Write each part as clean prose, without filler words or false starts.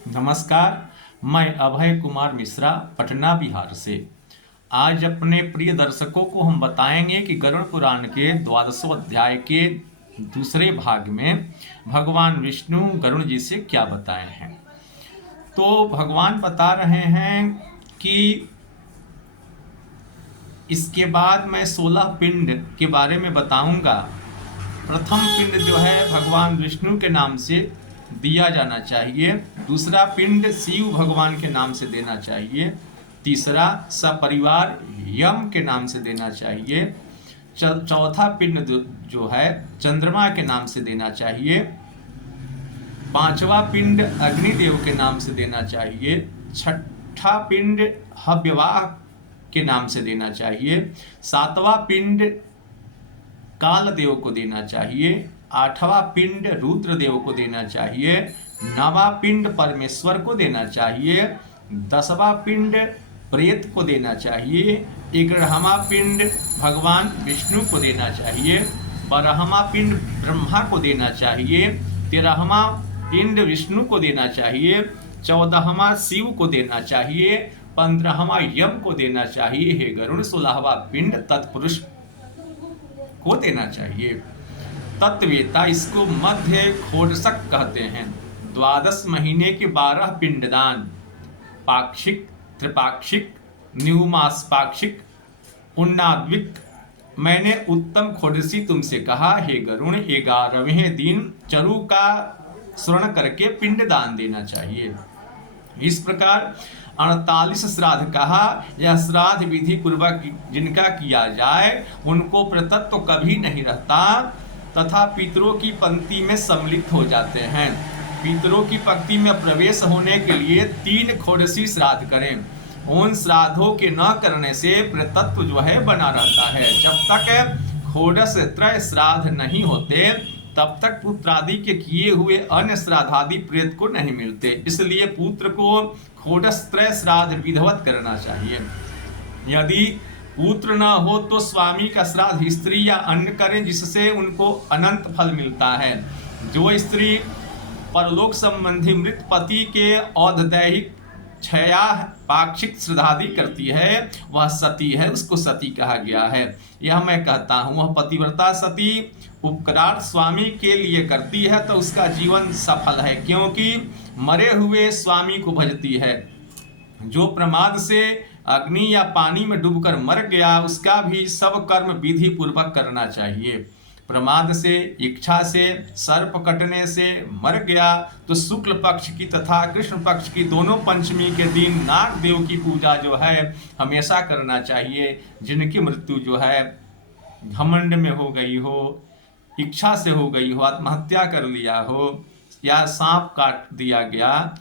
नमस्कार, मैं अभय कुमार मिश्रा पटना बिहार से। आज अपने प्रिय दर्शकों को हम बताएंगे कि गरुड़ पुराण के 12वें अध्याय के दूसरे भाग में भगवान विष्णु गरुड़ जी से क्या बताए हैं। तो भगवान बता रहे हैं कि इसके बाद मैं 16 पिंड के बारे में बताऊंगा। प्रथम पिंड जो है भगवान विष्णु के नाम से दिया जाना चाहिए, दूसरा पिंड शिव भगवान के नाम से देना चाहिए, तीसरा सपरिवार यम के नाम से देना चाहिए, चौथा पिंड जो है चंद्रमा के नाम से देना चाहिए, पांचवा पिंड अग्निदेव के नाम से देना चाहिए, छठा पिंड हव्यवाह के नाम से देना चाहिए, सातवां पिंड कालदेव को देना चाहिए, आठवां पिंड रुद्रदेव को देना चाहिए, नवा पिंड परमेश्वर को देना चाहिए, 10वां पिंड प्रेत को देना चाहिए, 11वां पिंड भगवान विष्णु को देना चाहिए, 12वां पिंड ब्रह्मा को देना चाहिए, 13वां पिंड विष्णु को देना चाहिए, 14वां शिव को देना चाहिए, 15वां यम को देना चाहिए हे गरुड़, 16वां पिंड तत्पुरुष को देना चाहिए। तत्वेता इसको मध्य खोडशक कहते हैं। 12 महीने के 12 पिंडदान, पाक्षिक, त्रिपाक्षिक, न्यूमासपाक्षिक, उन्नाद्विक, मैंने उत्तम खोडसी तुमसे कहा हे गरुण, 11वें दिन चरु का स्मरण करके पिंडदान देना चाहिए। इस प्रकार 48 श्राद्ध कहा। यह श्राद्ध विधि पूर्वक जिनका किया जाए उनको प्रतत्व कभी नहीं रहता तथा पितरों की पंक्ति में सम्मिलित हो जाते हैं। पितरों की पंक्ति में प्रवेश होने के लिए 3 खोडसी श्राद्ध करें। उन श्राद्धों के न करने से प्रतत्व जो है बना रहता है। जब तक खोडस त्रय श्राद्ध नहीं होते तब तक पुत्रादि के किए हुए अन्य श्राद्धादि प्रेत को नहीं मिलते। इसलिए पुत्र को खोडस्त्रय श्राद्ध विधिवत करना चाहिए। यदि पुत्र न हो तो स्वामी का श्राद्ध स्त्री या अन्य करें, जिससे उनको अनंत फल मिलता है। जो स्त्री परलोक संबंधी मृत पति के औददैहिक छया पाक्षिक श्राद्धादि करती है वह सती है, उसको सती कहा गया है। यह मैं कहता हूँ, वह पतिव्रता सती उपकार स्वामी के लिए करती है तो उसका जीवन सफल है, क्योंकि मरे हुए स्वामी को भजती है। जो प्रमाद से अग्नि या पानी में डूबकर मर गया उसका भी सब कर्म विधि पूर्वक करना चाहिए। प्रमाद से, इच्छा से, सर्प कटने से मर गया तो शुक्ल पक्ष की तथा कृष्ण पक्ष की दोनों पंचमी के दिन नाग देव की पूजा जो है हमेशा करना चाहिए। जिनकी मृत्यु जो है घमंड में हो गई हो, इच्छा से हो गई हो, आत्महत्या कर लिया हो, या सांप काट दिया गया,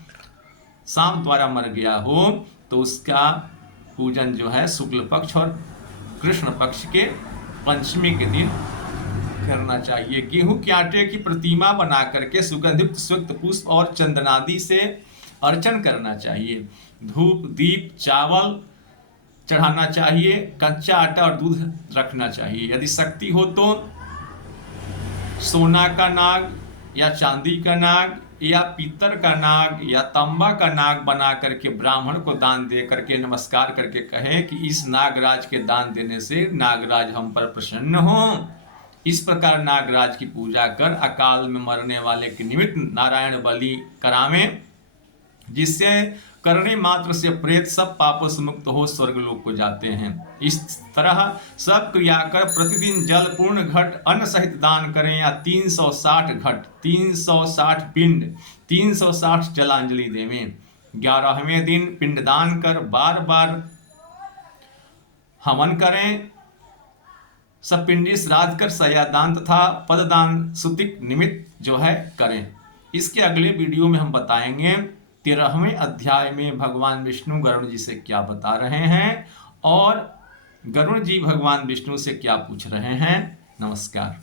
सांप द्वारा मर गया हो, तो उसका पूजन जो है शुक्ल पक्ष और कृष्ण पक्ष के पंचमी के दिन करना चाहिए। गेहूं के आटे की प्रतिमा बना करके सुगंधित स्वक्त पुष्प और चंदनादि से अर्चन करना चाहिए। धूप, दीप, चावल चढ़ाना चाहिए। कच्चा आटा और दूध रखना चाहिए। यदि शक्ति हो तो सोना का नाग या चांदी का नाग या पीतल का नाग या तांबा का नाग बना करके ब्राह्मण को दान दे करके नमस्कार करके कहे कि इस नागराज के दान देने से नागराज हम पर प्रसन्न हो। इस प्रकार नागराज की पूजा कर अकाल में मरने वाले के निमित्त नारायण बलि करावें, जिससे करने मात्र से प्रेत सब पापों से मुक्त हो स्वर्गलोक को जाते हैं। इस तरह सब क्रिया कर प्रतिदिन जल पूर्ण घट अन्न सहित दान करें या 360 घट, 360 पिंड, 360 जलांजलि देवें। 11वें दिन पिंडदान कर बार बार हवन करें। सब पिंडी श्राद्ध कर शय्यादान तथा पददान सुतिक निमित्त जो है करें। इसके अगले वीडियो में हम बताएंगे 13वें अध्याय में भगवान विष्णु गरुड़ जी से क्या बता रहे हैं और गरुड़ जी भगवान विष्णु से क्या पूछ रहे हैं। नमस्कार।